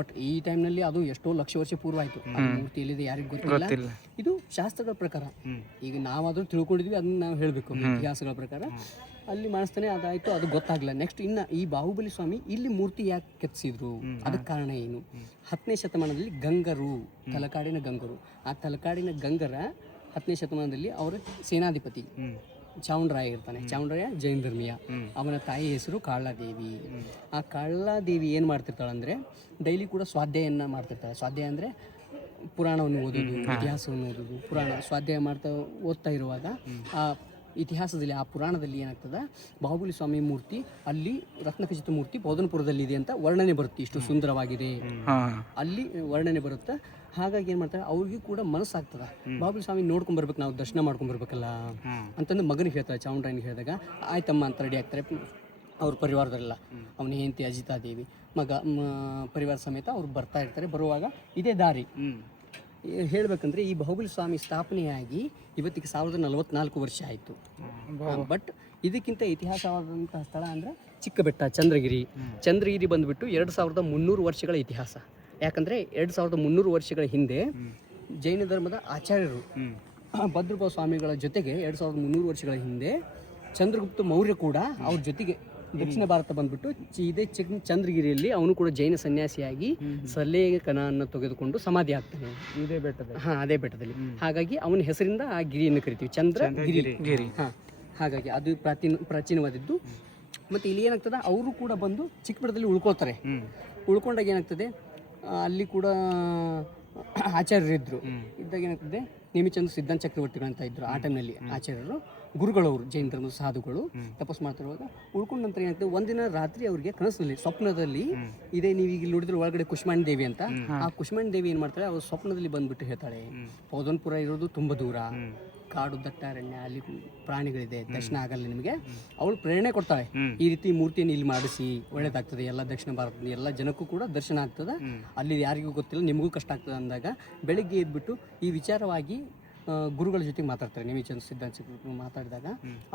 ಬಟ್ ಈ ಟೈಮ್ನಲ್ಲಿ ಅದು ಎಷ್ಟೋ ಲಕ್ಷ ವರ್ಷ ಪೂರ್ವ ಆಯ್ತು. ಮೂರ್ತಿ ಎಲ್ಲಿದೆ ಯಾರಿಗೂ ಗೊತ್ತಿಲ್ಲ. ಇದು ಶಾಸ್ತ್ರಗಳ ಪ್ರಕಾರ. ಈಗ ನಾವಾದ್ರೂ ತಿಳ್ಕೊಂಡಿದ್ವಿ, ಅದನ್ನ ನಾವು ಹೇಳಬೇಕು. ಇತಿಹಾಸಗಳ ಪ್ರಕಾರ ಅಲ್ಲಿ ಮಾಡಿಸ್ತಾನೆ. ಅದಾಯ್ತು, ಅದು ಗೊತ್ತಾಗಲ್ಲ. ನೆಕ್ಸ್ಟ್ ಇನ್ನು ಈ ಬಾಹುಬಲಿ ಸ್ವಾಮಿ ಇಲ್ಲಿ ಮೂರ್ತಿ ಯಾಕೆ ಕೆತ್ತಿಸಿದ್ರು, ಅದಕ್ಕೆ ಕಾರಣ ಏನು? 10ನೇ ಶತಮಾನದಲ್ಲಿ ಗಂಗರು, ತಲಕಾಡಿನ ಗಂಗರು, ಆ ತಲಕಾಡಿನ ಗಂಗರ 10ನೇ ಶತಮಾನದಲ್ಲಿ ಅವರ ಸೇನಾಧಿಪತಿ ಚಾವುಂಡರಾಯ ಇರ್ತಾನೆ. ಚಾವುಂಡರಾಯ ಜೈನ ಧರ್ಮೀಯ. ಅವನ ತಾಯಿ ಹೆಸರು ಕಾಳಾದೇವಿ. ಆ ಕಾಳಾದೇವಿ ಏನು ಮಾಡ್ತಿರ್ತಾಳೆ ಅಂದರೆ ಡೈಲಿ ಕೂಡ ಸ್ವಾಧ್ಯಾಯನ ಮಾಡ್ತಿರ್ತಾಳೆ. ಸ್ವಾಧ್ಯಾಯ ಅಂದರೆ ಪುರಾಣವನ್ನು ಓದೋದು, ಇತಿಹಾಸವನ್ನು ಓದೋದು. ಪುರಾಣ ಸ್ವಾಧ್ಯಾಯ ಓದ್ತಾ ಇರುವಾಗ ಆ ಇತಿಹಾಸದಲ್ಲಿ, ಆ ಪುರಾಣದಲ್ಲಿ ಏನಾಗ್ತದೆ, ಬಾಹುಬಲಿ ಸ್ವಾಮಿ ಮೂರ್ತಿ ಅಲ್ಲಿ ರತ್ನಖಚಿತ ಮೂರ್ತಿ ಪೌದನಪುರದಲ್ಲಿ ಇದೆ ಅಂತ ವರ್ಣನೆ ಬರುತ್ತೆ. ಇಷ್ಟು ಸುಂದರವಾಗಿದೆ ಅಲ್ಲಿ ವರ್ಣನೆ ಬರುತ್ತೆ. ಹಾಗಾಗಿ ಏನು ಮಾಡ್ತಾರೆ, ಅವ್ರಿಗೂ ಕೂಡ ಮನಸ್ಸಾಗ್ತದೆ, ಬಾಹುಬಲಿ ಸ್ವಾಮಿ ನೋಡ್ಕೊಂಬರ್ಬೇಕು, ನಾವು ದರ್ಶನ ಮಾಡ್ಕೊಂಬರ್ಬೇಕಲ್ಲ ಅಂತಂದು ಮಗನಿಗೆ ಹೇಳ್ತಾರೆ. ಚಾವುಂಡರಾಯನಿಗೆ ಹೇಳಿದಾಗ ಆಯ್ತಮ್ಮ ಅಂತ ರೆಡಿ ಆಗ್ತಾರೆ. ಅವ್ರ ಪರಿವಾರದಲ್ಲ, ಅವನ ಹೆಂಡತಿ ಅಜಿತಾದೇವಿ, ಮಗ ಪರಿವಾರ ಸಮೇತ ಅವ್ರು ಬರ್ತಾ ಇರ್ತಾರೆ. ಬರುವಾಗ ಇದೇ ದಾರಿ. ಹೇಳಬೇಕಂದ್ರೆ ಈ ಬಾಹುಬಲಿ ಸ್ವಾಮಿ ಸ್ಥಾಪನೆಯಾಗಿ ಇವತ್ತಿಗೆ 1044 ವರ್ಷ ಆಯಿತು. ಬಟ್ ಇದಕ್ಕಿಂತ ಇತಿಹಾಸವಾದಂತಹ ಸ್ಥಳ ಅಂದರೆ ಚಿಕ್ಕಬೆಟ್ಟ, ಚಂದ್ರಗಿರಿ ಬಂದುಬಿಟ್ಟು 2300 ವರ್ಷಗಳ ಇತಿಹಾಸ. ಯಾಕಂದರೆ 2300 ವರ್ಷಗಳ ಹಿಂದೆ ಜೈನ ಧರ್ಮದ ಆಚಾರ್ಯರು ಭದ್ರಪ್ಪ ಸ್ವಾಮಿಗಳ ಜೊತೆಗೆ 2300 ವರ್ಷಗಳ ಹಿಂದೆ ಚಂದ್ರಗುಪ್ತ ಮೌರ್ಯ ಕೂಡ ಅವ್ರ ಜೊತೆಗೆ ದಕ್ಷಿಣ ಭಾರತ ಬಂದ್ಬಿಟ್ಟು ಇದೇ ಚಂದ್ರಗಿರಿಯಲ್ಲಿ ಅವನು ಕೂಡ ಜೈನ ಸನ್ಯಾಸಿಯಾಗಿ ಸಲ್ಲೇಖನನ್ನು ತೆಗೆದುಕೊಂಡು ಸಮಾಧಿ ಆಗ್ತಾನೆ ಇದೇ ಬೆಟ್ಟದಲ್ಲಿ. ಅದೇ ಬೆಟ್ಟದಲ್ಲಿ. ಹಾಗಾಗಿ ಅವನ ಹೆಸರಿಂದ ಆ ಗಿರಿಯನ್ನು ಕರಿತೀವಿ ಚಂದ್ರಗಿರಿ. ಹಾಗಾಗಿ ಅದು ಪ್ರಾಚೀನವಾದದ್ದು. ಮತ್ತು ಇಲ್ಲಿ ಏನಾಗ್ತದೆ, ಅವರು ಕೂಡ ಬಂದು ಚಿಕ್ಕಬೆಟ್ಟದಲ್ಲಿ ಉಳ್ಕೊಳ್ತಾರೆ. ಉಳ್ಕೊಂಡಾಗ ಏನಾಗ್ತದೆ, ಅಲ್ಲಿ ಕೂಡ ಆಚಾರ್ಯರಿದ್ದರು. ಇದ್ದಾಗ ಏನಾಗ್ತದೆ, ನೇಮಿಚಂದ್ರ ಸಿದ್ಧಾಂತ ಚಕ್ರವರ್ತಿಗಳಂತ ಇದ್ದರು ಆ ಟೈಮ್ನಲ್ಲಿ ಆಚಾರ್ಯರು. ಗುರುಗಳವರು ಜೈನ ಧರ್ಮದ ಸಾಧುಗಳು ತಪಸ್ ಮಾಡ್ತಿರುವಾಗ ಉಳ್ಕೊಂಡ ನಂತರ ಏನಾಗ್ತದೆ, ಒಂದಿನ ರಾತ್ರಿ ಅವರಿಗೆ ಕನಸಲ್ಲಿ ಸ್ವಪ್ನದಲ್ಲಿ ಇದೇ ನೀವು ಈಗ ನೋಡಿದ್ರೆ ಒಳಗಡೆ ಕುಷ್ಮಾಂಡ ದೇವಿ ಅಂತ, ಆ ಕುಷ್ಮಾಂಡ ದೇವಿ ಏನು ಮಾಡ್ತಾಳೆ, ಅವ್ರು ಸ್ವಪ್ನದಲ್ಲಿ ಬಂದ್ಬಿಟ್ಟು ಹೇಳ್ತಾಳೆ, ಪೌದನಪುರ ಇರೋದು ತುಂಬ ದೂರ, ಕಾಡು ದಟ್ಟಾರಣ್ಯ, ಅಲ್ಲಿ ಪ್ರಾಣಿಗಳಿದೆ, ದರ್ಶನ ಆಗಲ್ಲ ನಿಮಗೆ. ಅವಳು ಪ್ರೇರಣೆ ಕೊಡ್ತಾಳೆ, ಈ ರೀತಿ ಮೂರ್ತಿಯನ್ನು ಇಲ್ಲಿ ಮಾಡಿಸಿ, ಒಳ್ಳೇದಾಗ್ತದೆ, ಎಲ್ಲ ದಕ್ಷಿಣ ಭಾರತದ ಎಲ್ಲ ಜನಕ್ಕೂ ಕೂಡ ದರ್ಶನ ಆಗ್ತದೆ, ಅಲ್ಲಿ ಯಾರಿಗೂ ಗೊತ್ತಿಲ್ಲ, ನಿಮಗೂ ಕಷ್ಟ ಆಗ್ತದೆ ಅಂದಾಗ ಬೆಳಗ್ಗೆ ಎದ್ಬಿಟ್ಟು ಈ ವಿಚಾರವಾಗಿ ಗುರುಗಳ ಜೊತೆಗೆ ಮಾತಾಡ್ತಾರೆ. ನೇಮಿಚಂದ್ರ ಸಿದ್ಧಾಂತ ಮಾತಾಡಿದಾಗ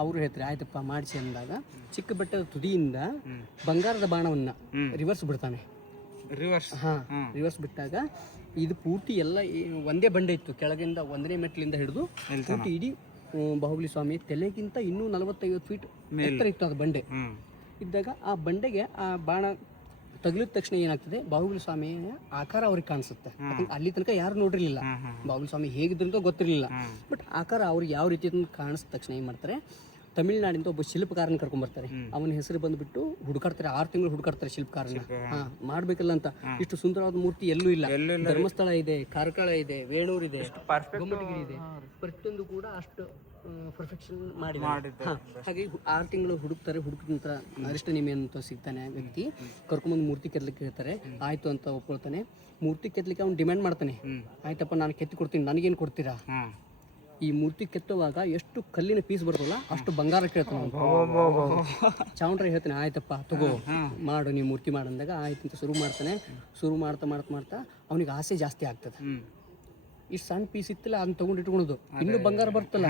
ಅವರು ಹೇಳ್ತಾರೆ ಆಯ್ತಪ್ಪ ಮಾಡಿಸಿ ಅಂದಾಗ ಚಿಕ್ಕ ಬೆಟ್ಟದ ತುದಿಯಿಂದ ಬಂಗಾರದ ಬಾಣವನ್ನು ರಿವರ್ಸ್ ಬಿಡ್ತಾನೆ. ರಿವರ್ಸ್ ಬಿಟ್ಟಾಗ ಇದು ಪೂರ್ತಿ ಎಲ್ಲ ಒಂದೇ ಬಂಡೆ ಇತ್ತು. ಕೆಳಗಿಂದ 1ನೇ ಮೆಟ್ಲಿಂದ ಹಿಡಿದು ಪೂರ್ತಿ ಇಡೀ ಬಾಹುಬಲಿ ಸ್ವಾಮಿ ತಲೆಗಿಂತ ಇನ್ನೂ 40-50 ಫೀಟ್ ಎತ್ತರ ಇತ್ತು ಅದು ಬಂಡೆ. ಇದ್ದಾಗ ಆ ಬಂಡೆಗೆ ಆ ಬಾಣ ತಗಲಿದ ತಕ್ಷಣ ಏನಾಗ್ತದೆ, ಬಾಹುಬಲಿ ಸ್ವಾಮಿಯ ಆಕಾರ ಅವ್ರಿಗೆ ಕಾಣಿಸುತ್ತೆ. ಅಲ್ಲಿ ತನಕ ಯಾರು ನೋಡಿರಲಿಲ್ಲ, ಬಾಹುಬಲಿ ಸ್ವಾಮಿ ಹೇಗಿದ್ರಂತ ಗೊತ್ತಿರಲಿಲ್ಲ. ಬಟ್ ಆಕಾರ ಅವ್ರಿಗೆ ಯಾವ ರೀತಿ ಕಾಣಿಸಿದ ತಕ್ಷಣ ಏನು ಮಾಡ್ತಾರೆ, ತಮಿಳ್ನಾಡಿಂದ ಒಬ್ಬ ಶಿಲ್ಪಕಾರನ ಕರ್ಕೊಂಡ್ಬರ್ತಾರೆ. ಅವನ ಹೆಸರು ಬಂದುಬಿಟ್ಟು ಹುಡುಕಾಡ್ತಾರೆ, 6 ತಿಂಗಳು ಹುಡುಕಾಡ್ತಾರೆ ಶಿಲ್ಪಕಾರನ. ಮಾಡ್ಬೇಕಲ್ಲ ಅಂತ. ಇಷ್ಟು ಸುಂದರವಾದ ಮೂರ್ತಿ ಎಲ್ಲೂ ಇಲ್ಲ. ಧರ್ಮಸ್ಥಳ ಇದೆ, ಕಾರ್ಕಳ ಇದೆ, ವೇಣೂರು ಇದೆ, ಗೊಮ್ಮಟಗಿರಿ ಇದೆ, ಪ್ರತಿಯೊಂದು ಕೂಡ ಅಷ್ಟು ಪರ್ಫೆಕ್ಷನ್ ಮಾಡಿದ್ದಾರೆ. ಹಾಗೆ 6 ತಿಂಗಳು ಹುಡುಕ್ತಾರೆ. ಹುಡುಕಿದ ನಂತರ ಅರಿಷ್ಟ ನೇಮಿ ಅಂತ ಸಿಗ್ತಾನೆ ವ್ಯಕ್ತಿ, ಕರ್ಕೊಂಬಂದು ಮೂರ್ತಿ ಕೆತ್ತಲಿಕ್ಕೆ ಹೇಳ್ತಾರೆ. ಆಯ್ತು ಅಂತ ಒಪ್ಕೊಳ್ತಾನೆ. ಮೂರ್ತಿ ಕೆತ್ತಲಿಕ್ಕೆ ಅವ್ನು ಡಿಮ್ಯಾಂಡ್ ಮಾಡ್ತಾನೆ, ಆಯ್ತಪ್ಪ ನಾನು ಕೆತ್ತಿ ಕೊಡ್ತೀನಿ, ನನಗೇನು ಕೊಡ್ತೀರಾ? ಈ ಮೂರ್ತಿ ಕೆತ್ತುವಾಗ ಎಷ್ಟು ಕಲ್ಲಿನ ಪೀಸ್ ಬರೋಲ್ಲ ಅಷ್ಟು ಬಂಗಾರ ಕೇಳ್ತಾನೆ. ಚಾವುಂಡರಾಯ ಹೇಳ್ತಾನೆ ಆಯ್ತಪ್ಪ ತಗೋ ಮಾಡು, ನೀವು ಮೂರ್ತಿ ಮಾಡಂದಾಗ ಆಯ್ತು ಅಂತ ಶುರು ಮಾಡ್ತಾನೆ. ಶುರು ಮಾಡ್ತಾ ಮಾಡ್ತಾ ಮಾಡ್ತಾ ಅವನಿಗೆ ಆಸೆ ಜಾಸ್ತಿ ಆಗ್ತದೆ. ಇಷ್ಟು ಸಣ್ಣ ಪೀಸ್ ಇತ್ತಲ್ಲ ಅದನ್ನ ತಗೊಂಡು ಇಟ್ಕೊಳೋದು, ಇನ್ನೂ ಬಂಗಾರ ಬರ್ತಲ್ಲ,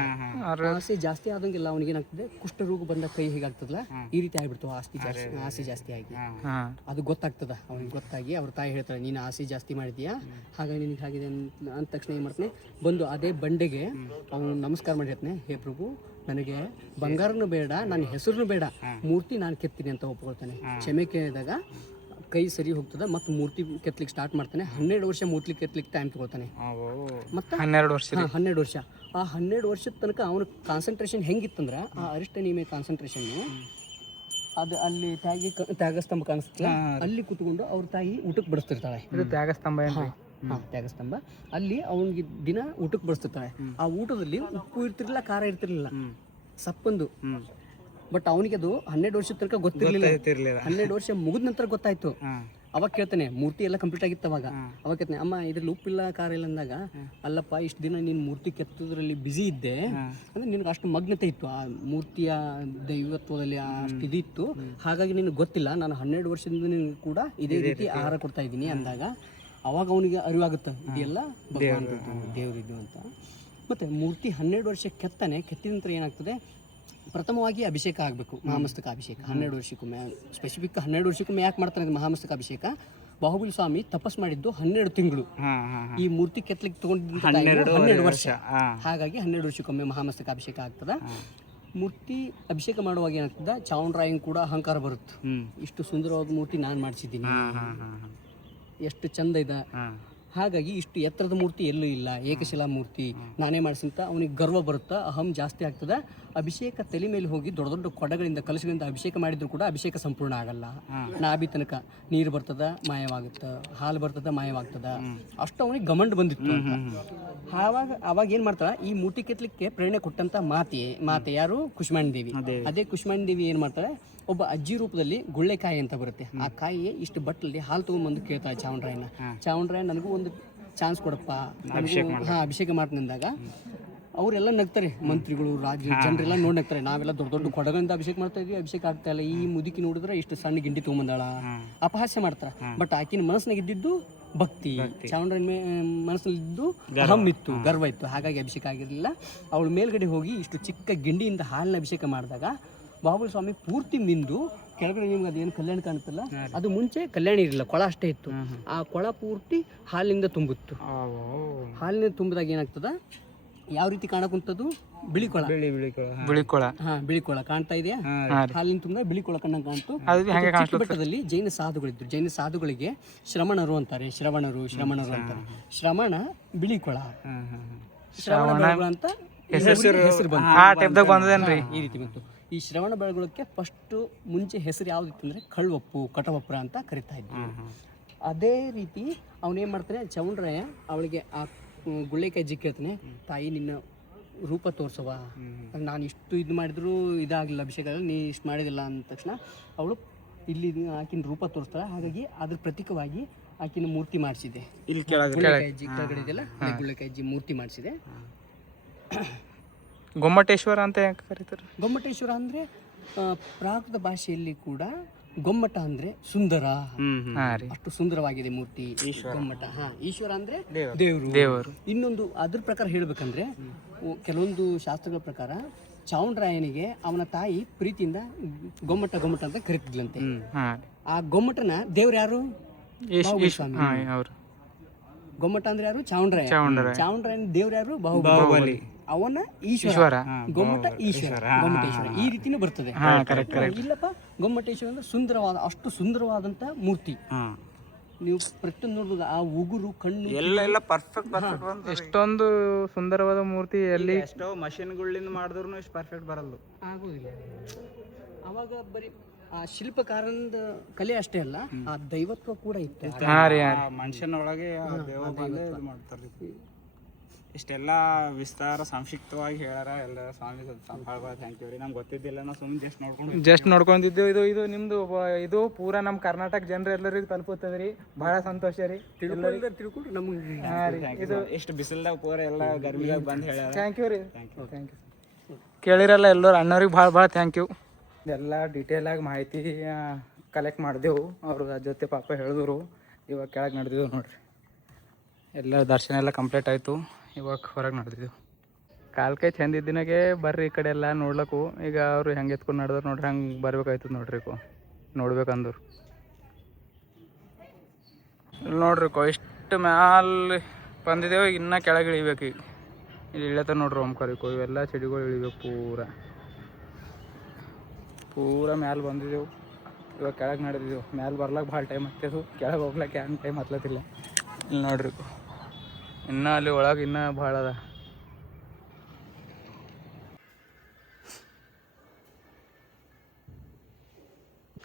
ಆಸೆ ಜಾಸ್ತಿ ಆದಂಗೆಲ್ಲ ಅವ್ನಿಗೆ ಏನಾಗ್ತದೆ, ಕುಷ್ಠರೋಗ ಬಂದ ಕೈ ಹೇಗಾಗ್ತದಲ್ಲ ಈ ರೀತಿ ಆಗ್ಬಿಡ್ತಾವ. ಆಸೆ ಜಾಸ್ತಿ ಆಗಿ ಅದು ಗೊತ್ತಾಗ್ತದ ಅವ್ನಿಗೆ. ಗೊತ್ತಾಗಿ ಅವ್ರ ತಾಯಿ ಹೇಳ್ತಾರೆ ನೀನು ಆಸೆ ಜಾಸ್ತಿ ಮಾಡಿದ್ಯಾ, ಹಾಗಾಗಿ ನಿನಗೆ ಆಗಿದೆ ಅಂದ ತಕ್ಷಣ ಏನು ಮಾಡ್ತಾನೆ, ಬಂದು ಅದೇ ಬಂಡೆಗೆ ಅವನು ನಮಸ್ಕಾರ ಮಾಡಿ ಹೇಳ್ತಾನೆ, ಹೇ ಪ್ರಭು ನನಗೆ ಬಂಗಾರನೂ ಬೇಡ, ನನ್ನ ಹೆಸರು ಬೇಡ, ಮೂರ್ತಿ ನಾನು ಕೆತ್ತೀನಿ ಅಂತ ಒಪ್ಕೊಳ್ತಾನೆ. ಕ್ಷಮೆ ಕೇಳಿದಾಗ ಕೈ ಸರಿ ಹೋಗ್ತದೆ. ಮತ್ತು ಮೂರ್ತಿ ಕೆತ್ತಲಿಕ್ಕೆ ಸ್ಟಾರ್ಟ್ ಮಾಡ್ತಾನೆ. 12 ವರ್ಷ ಮೂರ್ತಿ ಕೆತ್ತಲಿಕ್ಕೆ ಟೈಮ್ ತಗೋತಾನೆ. ಮತ್ತು 12 ವರ್ಷ. ಆ 12 ವರ್ಷದ ತನಕ ಅವನ ಕಾನ್ಸಂಟ್ರೇಷನ್ ಹೆಂಗಿತ್ತಂದ್ರೆ, ಆ ಅರಿಷ್ಟ ನೇಮಿ ಕಾನ್ಸಂಟ್ರೇಷನ್ನು ಅದು ಅಲ್ಲಿ ತ್ಯಾಗಸ್ತಂಭ ಕಾಣಿಸ್ತಲ್ಲ, ಅಲ್ಲಿ ಕೂತ್ಕೊಂಡು ಅವ್ರ ತಾಯಿ ಊಟಕ್ಕೆ ಬಡಿಸ್ತಿರ್ತಾಳೆ. ತ್ಯಾಗಸ್ತಂಭ ಅಲ್ಲಿ ಅವನಿಗೆ ದಿನ ಊಟಕ್ಕೆ ಬಡಿಸ್ತಿರ್ತಾಳೆ. ಆ ಊಟದಲ್ಲಿ ಉಪ್ಪು ಇರ್ತಿರ್ಲಿಲ್ಲ, ಖಾರ ಇರ್ತಿರ್ಲಿಲ್ಲ, ಸಪ್ಪಂದು. ಬಟ್ ಅವನಿಗೆ ಅದು 12 ವರ್ಷದ ತನಕ ಗೊತ್ತಿರಲಿಲ್ಲ. 12 ವರ್ಷ ಮುಗಿದ ನಂತರ ಗೊತ್ತಾಯ್ತು. ಅವಾಗ ಕೇಳ್ತಾನೆ, ಮೂರ್ತಿ ಎಲ್ಲ ಕಂಪ್ಲೀಟ್ ಆಗಿತ್ತು ಅವಾಗ ಕೇಳ್ತಾನೆ, ಅಮ್ಮ ಇದ್ರಲ್ಲಿ ಉಪ್ಪಿಲ್ಲ ಖಾರ ಇಲ್ಲ ಅಂದಾಗ, ಅಲ್ಲಪ್ಪ ಇಷ್ಟು ದಿನ ನೀನು ಮೂರ್ತಿ ಕೆತ್ತೋದ್ರಲ್ಲಿ ಬ್ಯುಸಿ ಇದ್ದೆ ಅಂದರೆ ನಿನಗೆ ಅಷ್ಟು ಮಗ್ನತೆ ಇತ್ತು, ಆ ಮೂರ್ತಿಯ ದೈವತ್ವದಲ್ಲಿ ಅಷ್ಟು ಇದಿತ್ತು, ಹಾಗಾಗಿ ನಿನಗೆ ಗೊತ್ತಿಲ್ಲ. ನಾನು 12 ವರ್ಷದಿಂದ ನಿನಗೆ ಕೂಡ ಇದೇ ರೀತಿ ಆಹಾರ ಕೊಡ್ತಾ ಇದ್ದೀನಿ ಅಂದಾಗ ಅವಾಗ ಅವನಿಗೆ ಅರಿವಾಗುತ್ತೆ ಇದೆಲ್ಲ ಭಗವಂತದ್ದು ದೇವರಿದ್ದು ಅಂತ. ಮತ್ತು ಮೂರ್ತಿ 12 ವರ್ಷ ಕೆತ್ತಿದ ನಂತರ ಏನಾಗ್ತದೆ, ಪ್ರಥಮವಾಗಿ ಅಭಿಷೇಕ ಆಗಬೇಕು, ಮಹಾಮಸ್ತಕ ಅಭಿಷೇಕ 12 ವರ್ಷಕ್ಕೊಮ್ಮೆ. ಸ್ಪೆಸಿಫಿಕ್ 12 ವರ್ಷಕ್ಕೊಮ್ಮೆ ಯಾಕೆ ಮಾಡ್ತಾರೆ ಇದು ಮಹಾಮಸ್ತಕ ಅಭಿಷೇಕ? ಬಾಹುಬಲಿ ಸ್ವಾಮಿ ತಪಸ್ ಮಾಡಿದ್ದು 12 ತಿಂಗಳು, ಈ ಮೂರ್ತಿ ಕೆತ್ತಲಿಕ್ಕೆ ತಗೊಂಡಿದ್ದ 12 ವರ್ಷ. ಹಾಗಾಗಿ 12 ವರ್ಷಕ್ಕೊಮ್ಮೆ ಮಹಾಮಸ್ತಕ ಅಭಿಷೇಕ ಆಗ್ತದ. ಮೂರ್ತಿ ಅಭಿಷೇಕ ಮಾಡುವಾಗ ಏನಾಗ್ತದ, ಚಾವುಂಡರಾಯನ್ ಕೂಡ ಅಹಂಕಾರ ಬರುತ್ತೆ, ಇಷ್ಟು ಸುಂದರವಾದ ಮೂರ್ತಿ ನಾನು ಮಾಡಿಸಿದ್ದೀನಿ, ಎಷ್ಟು ಚಂದ ಇದೆ. ಹಾಗಾಗಿ ಇಷ್ಟು ಎತ್ತರದ ಮೂರ್ತಿ ಎಲ್ಲೂ ಇಲ್ಲ, ಏಕಶಿಲಾ ಮೂರ್ತಿ ನಾನೇ ಮಾಡಿಸಂತ ಅವನಿಗೆ ಗರ್ವ ಬರುತ್ತಾ, ಅಹಂ ಜಾಸ್ತಿ ಆಗ್ತದೆ. ಅಭಿಷೇಕ ತಲೆ ಮೇಲೆ ಹೋಗಿ ದೊಡ್ಡ ದೊಡ್ಡ ಕೊಡಗಳಿಂದ ಕಲಶಗಳಿಂದ ಅಭಿಷೇಕ ಮಾಡಿದ್ರು ಕೂಡ ಅಭಿಷೇಕ ಸಂಪೂರ್ಣ ಆಗಲ್ಲ. ನಾಭಿ ತನಕ ನೀರು ಬರ್ತದ, ಮಾಯವಾಗುತ್ತೆ, ಹಾಲು ಬರ್ತದ, ಮಾಯವಾಗ್ತದ. ಅಷ್ಟು ಅವನಿಗೆ ಗಮಂಡ್ ಬಂದಿತ್ತು. ಅವಾಗ ಏನು ಮಾಡ್ತಾಳ, ಈ ಮೂರ್ತಿ ಕೆತ್ತಲಿಕ್ಕೆ ಪ್ರೇರಣೆ ಕೊಟ್ಟಂತ ಮಾತೆ ಯಾರು? ಕುಷ್ಮಾಂಡಿ ದೇವಿ. ಅದೇ ಕುಷ್ಮಾಂಡಿ ದೇವಿ ಏನು ಮಾಡ್ತಾಳೆ, ಒಬ್ಬ ಅಜ್ಜಿ ರೂಪದಲ್ಲಿ ಗುಳ್ಳೆಕಾಯಿ ಅಂತ ಬರುತ್ತೆ, ಆ ಕಾಯಿ ಇಷ್ಟು ಬಟ್ಟಲಲ್ಲಿ ಹಾಲು ತೊಗೊಂಡ್ಬಂದು ಕೇಳ್ತಾಳೆ ಚಾವುಂಡರಾಯ ನನಗೂ ಒಂದು ಚಾನ್ಸ್ ಕೊಡಪ್ಪ, ಅಭಿಷೇಕ ಮಾಡ್ತಂದಾಗ ಅವರೆಲ್ಲ ನಗ್ತಾರೆ, ಮಂತ್ರಿಗಳು, ಜನರೆಲ್ಲ ನೋಡಿ ನಗ್ತಾರೆ. ನಾವೆಲ್ಲ ದೊಡ್ಡ ದೊಡ್ಡ ಕೊಡಗಳಿಂದ ಅಭಿಷೇಕ ಮಾಡ್ತಾ ಇದ್ವಿ, ಅಭಿಷೇಕ ಆಗ್ತಾ ಇಲ್ಲ, ಈ ಮುದುಕಿ ನೋಡಿದ್ರೆ ಇಷ್ಟು ಸಣ್ಣ ಗಿಂಡಿ ತೊಗೊಂಬಂದಾಳ, ಅಪಹಾಸ್ಯ ಮಾಡ್ತಾರೆ. ಬಟ್ ಆಕಿನ ಮನಸ್ಸಿನಾಗ ಇದ್ದಿದ್ದು ಭಕ್ತಿ, ಚಾವುಂಡರಾಯನ ಮನಸ್ಸಿನಲ್ಲಿದ್ದು ಅಹಂ ಇತ್ತು, ಗರ್ವ ಇತ್ತು, ಹಾಗಾಗಿ ಅಭಿಷೇಕ ಆಗಿರಲಿಲ್ಲ. ಅವಳು ಮೇಲ್ಗಡೆ ಹೋಗಿ ಇಷ್ಟು ಚಿಕ್ಕ ಗಿಂಡಿಯಿಂದ ಹಾಲಿನ ಅಭಿಷೇಕ ಮಾಡಿದಾಗ ಬಾಹುಬಲಿ ಸ್ವಾಮಿ ಪೂರ್ತಿ ಮಿಂದು ಕೆಳಗಡೆ ನಿಮ್ಗೆ ಅದೇನು ಕಲ್ಯಾಣ ಕಾಣುತ್ತಲ್ಲ, ಅದು ಮುಂಚೆ ಕಲ್ಯಾಣ ಇರಲಿಲ್ಲ, ಕೊಳ ಅಷ್ಟೇ ಇತ್ತು. ಆ ಕೊಳ ಪೂರ್ತಿ ಹಾಲಿನಿಂದ ತುಂಬಿತ್ತು. ಹಾಲಿನಿಂದ ತುಂಬಿದಾಗ ಏನಾಗ್ತದ, ಯಾವ ರೀತಿ ಕಾಣಕುಂತದ್ದು, ಬಿಳಿ ಕೊಳ ಬಿಳಿ ಕೊಳ ಕಾಣ್ತಾ ಇದೆಯಾ? ಹಾಲಿನ ತುಂಬ ಬಿಳಿ ಕೊಳ ಕಣ್ಣಂಗೆ ಕಾಣ್ತು. ಚಿಕ್ಕ ಬೆಟ್ಟದಲ್ಲಿ ಜೈನ ಸಾಧುಗಳಿದ್ರು, ಜೈನ ಸಾಧುಗಳಿಗೆ ಶ್ರಮಣರು ಅಂತಾರೆ, ಶ್ರವಣರು ಅಂತಾರೆ. ಶ್ರಮಣ ಬಿಳಿ ಕೊಳ, ಶ್ರವಣ ಅಂತ ಹೆಸರು ಬಂತು, ಈ ರೀತಿ ಬಂತು. ಈ ಶ್ರವಣ ಬೆಳಗೊಳಕ್ಕೆ ಫಸ್ಟ್ ಮುಂಚೆ ಹೆಸರು ಯಾವುದಿತ್ತು ಅಂದರೆ ಕಳ್ವಪ್ಪು, ಕಟವಪ್ರ ಅಂತ ಕರಿತಾ ಇದ್ವಿ. ಅದೇ ರೀತಿ ಅವನೇನು ಮಾಡ್ತಾನೆ, ಚಾವುಂಡರಾಯ ಅವಳಿಗೆ ಆ ಗುಳ್ಳೆಕಾಯಿ ಜಿಕ್ಕಿ ಹೇಳ್ತಾನೆ, ತಾಯಿ ನಿನ್ನ ರೂಪ ತೋರ್ಸವ, ನಾನು ಇಷ್ಟು ಇದು ಮಾಡಿದ್ರು ಇದಾಗಲಿಲ್ಲ, ಅಭಿಷೇಕ ನೀ ಇಷ್ಟು ಮಾಡಿದಿಲ್ಲ ಅಂದ ತಕ್ಷಣ ಅವಳು ಇಲ್ಲಿ ಆಕಿನ ರೂಪ ತೋರಿಸ್ತಾಳೆ. ಹಾಗಾಗಿ ಅದ್ರ ಪ್ರತೀಕವಾಗಿ ಆಕಿನ ಮೂರ್ತಿ ಮಾಡಿಸಿದೆ, ಇಲ್ಲಿ ಗುಳ್ಳೆಕಾಯಿ ಜಿಕ್ಕಿ ಕೆಳಗಡೆ ಇದೆಯಲ್ಲ, ಗುಳ್ಳೆಕಾಯಿ ಜಿ ಮೂರ್ತಿ ಮಾಡಿಸಿದೆ. ಗೊಮ್ಮಟೇಶ್ವರ ಅಂತ ಯಾಕೆ ಕರೀತಾರೆ? ಗೊಮ್ಮಟೇಶ್ವರ ಅಂದರೆ ಪ್ರಾಕೃತ ಭಾಷೆಯಲ್ಲಿ ಕೂಡ ಗೊಮ್ಮಟ ಅಂದ್ರೆ ಸುಂದರ, ಅಷ್ಟು ಸುಂದರವಾಗಿದೆ ಮೂರ್ತಿ ಗೊಮ್ಮಟ. ಈಶ್ವರ ಅಂದ್ರೆ ದೇವರು. ಇನ್ನೊಂದು ಅದ್ರ ಪ್ರಕಾರ ಹೇಳ್ಬೇಕಂದ್ರೆ, ಕೆಲವೊಂದು ಶಾಸ್ತ್ರಗಳ ಪ್ರಕಾರ ಚಾವುಂಡರಾಯನಿಗೆ ಅವನ ತಾಯಿ ಪ್ರೀತಿಯಿಂದ ಗೊಮ್ಮಟ ಅಂತ ಕರಿತಿದ್ಲಂತೆ. ಆ ಗೊಮ್ಮಟನ ದೇವ್ರು ಯಾರು? ಸ್ವಾಮಿ. ಗೊಮ್ಮಟ ಅಂದ್ರೆ ಯಾರು? ಚಾವುಂಡರಾಯನ ದೇವ್ರು ಯಾರು? ಬಾಹುಬಲಿ. ಅವನ ಈಶ್ವರ, ಗೊಮ್ಮಟ ಈಶ್ವರ, ಗೊಮ್ಮಟೇಶ್ವರ ಈ ರೀತಿನೂ ಬರ್ತದೆ. ಇಲ್ಲಪ್ಪ, ಗೊಮ್ಮಟೇಶ್ವರ ಅಂದ್ರೆ ಸುಂದರವಾದ, ಅಷ್ಟು ಸುಂದರವಾದಂತ ಮೂರ್ತಿ. ನೀವು ಪ್ರತಿಯೊಂದು ನೋಡ್ಬೋದು, ಆ ಉಗುರು, ಕಣ್ಣು ಎಲ್ಲ ಪರ್ಫೆಕ್ಟ್. ಎಷ್ಟೊಂದು ಸುಂದರವಾದ ಮೂರ್ತಿ ಎಲ್ಲಿ ಎಷ್ಟೋ ಮಷಿನ್ಗಳಿಂದ ಮಾಡಿದ್ರು ಇಷ್ಟು ಪರ್ಫೆಕ್ಟ್ ಬರಲ್ಲ, ಆಗೋದಿಲ್ಲ. ಅವಾಗ ಬರೀ ಆ ಶಿಲ್ಪಕಾರನ ಕಲೆ ಅಷ್ಟೇ ಅಲ್ಲ, ಆ ದೈವತ್ವ ಕೂಡ ಇತ್ತು ಮನುಷ್ಯನ ಒಳಗೆ ಮಾಡ್ತಾರೆ. ಇಷ್ಟೆಲ್ಲ ವಿಸ್ತಾರ ಸಂಕ್ಷಿಪ್ತವಾಗಿ ಹೇಳಾರ ಎಲ್ಲ ಸ್ವಾಮಿ. ಥ್ಯಾಂಕ್ ಯು ರೀ. ನಮ್ಗೆ ಗೊತ್ತಿದ್ದಿಲ್ಲ, ನಾವು ಸುಮ್ಮನೆ ಜಸ್ಟ್ ನೋಡ್ಕೊಂಡಿದ್ದೇವೆ. ಇದು ನಿಮ್ದು ಇದು ಪೂರಾ ನಮ್ಮ ಕರ್ನಾಟಕ ಜನರು ಎಲ್ಲರಿಗೂ ತಲುಪುತ್ತದೆ ರೀ. ಬಹಳ ಸಂತೋಷ ರೀ. ತಿಳ್ಕೊಂಡ್ರೆ ನಮ್ಗೆ ಇದು ಎಷ್ಟು ಬಿಸಿಲ್ದಾಗ ಪೂರ ಎಲ್ಲ ಗರ್ಮಿದಾಗ ಬಂದು ಹೇಳ. ಥ್ಯಾಂಕ್ ಯು ರೀ. Thank you. ಕೇಳಿರಲ್ಲ ಎಲ್ಲರೂ ಅಣ್ಣವ್ರಿಗೆ ಭಾಳ ಥ್ಯಾಂಕ್ ಯು. ಎಲ್ಲ ಡೀಟೇಲಾಗಿ ಮಾಹಿತಿ ಕಲೆಕ್ಟ್ ಮಾಡಿದೆವು. ಅವ್ರ ಜೊತೆ ಪಾಪ ಹೇಳಿದ್ರು. ಇವಾಗ ಕೆಳಗೆ ನಡೆದಿದ್ದೆವು ನೋಡ್ರಿ. ಎಲ್ಲ ದರ್ಶನ ಎಲ್ಲ ಕಂಪ್ಲೀಟ್ ಆಯಿತು. ಇವಾಗ ಹೊರಗೆ ನಡೆದಿದ್ದೆವು. ಕಾಲು ಕೈ ಚಂದ ಇದ್ದಿನಾಗೆ ಬರ್ರಿ ಈ ಕಡೆ ಎಲ್ಲ ನೋಡ್ಲಕ್ಕು. ಈಗ ಅವರು ಹೆಂಗೆ ಎತ್ಕೊಂಡು ನಡೆದ್ರು ನೋಡ್ರಿ, ಹಂಗೆ ಬರ್ಬೇಕಾಯ್ತದ ನೋಡ್ರಿ. ನೋಡ್ಬೇಕಂದ್ರು ಇಲ್ಲಿ ನೋಡ್ರಿ. ಇಷ್ಟು ಮ್ಯಾಲೆ ಬಂದಿದ್ದೇವೆ, ಇನ್ನೂ ಕೆಳಗೆ ಇಳಿಬೇಕು. ಈಗ ಇಲ್ಲಿ ಇಳತ್ತ ನೋಡ್ರಿ ಓಂಕಾರಿಕೋ. ಇವೆಲ್ಲ ಚೆಡಿಗಳು ಇಳಿಬೇಕು. ಪೂರ ಮ್ಯಾಲೆ ಬಂದಿದ್ದೆವು. ಇವಾಗ ಕೆಳಗೆ ನಡೆದಿದ್ದೆವು. ಮ್ಯಾಲೆ ಬರ್ಲಕ್ಕೆ ಭಾಳ ಟೈಮ್ ಆಗ್ತದೆ, ಕೆಳಗೆ ಹೋಗ್ಲಿಕ್ಕೆ ಹಂಗೆ ಟೈಮ್ ಹತ್ಲತ್ತಿಲ್ಲ. ಇಲ್ಲಿ ನೋಡ್ರಿ, ಇನ್ನೂ ಅಲ್ಲಿ ಒಳಗೆ ಇನ್ನೂ ಭಾಳ ಅದ.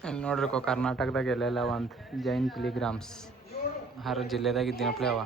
ಇಲ್ಲಿ ನೋಡ್ರಿ ಕರ್ನಾಟಕದಾಗ ಎಲ್ಲೆಲ್ಲ ಒಂದು ಜೈನ್ ಪಿಲಿಗ್ರಾಮ್ಸ್ ಹರ ಜಿಲ್ಲೆದಾಗ ಇದ್ದಿನಪ್ಲೆ ಅವ.